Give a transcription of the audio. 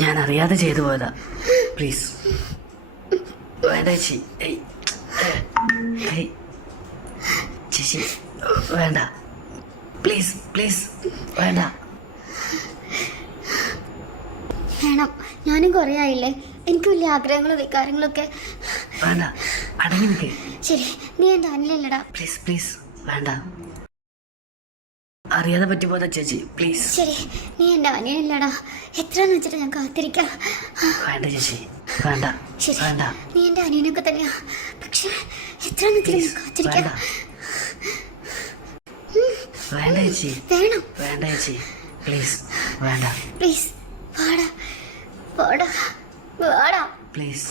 ഞാൻ അറിയാതെ ചെയ്തു പോയതാ. പ്ലീസ് വേണ്ട ചേച്ചി. ചേച്ചി വേണ്ട, പ്ലീസ് പ്ലീസ് വേണ്ട. വേണം, ഞാനും കുറേ ആയില്ലേ, എനിക്ക് വലിയ ആഗ്രഹങ്ങളും വികാരങ്ങളൊക്കെ. വേണ്ട, അടങ്ങി നിൽക്കേ. ശരി, നീ എൻ്റെ അനിലല്ലടാ. പ്ലീസ് പ്ലീസ് വേണ്ട. അറിയാതെ പറ്റിപ്പോതാ ചേച്ചി, പ്ലീസ്. ശരി, നീ എൻ്റെ അനിയനല്ലടാ. എത്രയെന്ന് വെച്ചിട്ട് ഞാൻ കാത്തിരിക്കാം. വേണ്ട ചേച്ചി വേണ്ട. ശരി, വേണ്ട. നീ എൻ്റെ അനിയനൊക്കെ തന്നെയാ, പക്ഷെ എത്രയെന്ന് വെച്ചിട്ട് ഞാൻ കാത്തിരിക്കാം. വേണ്ട ചേച്ചി. വേണം. വേണ്ട ചേച്ചി, പ്ലീസ് വേണ്ട. പ്ലീസ് വാടാ, വാടാ, വാടാ പ്ലീസ്.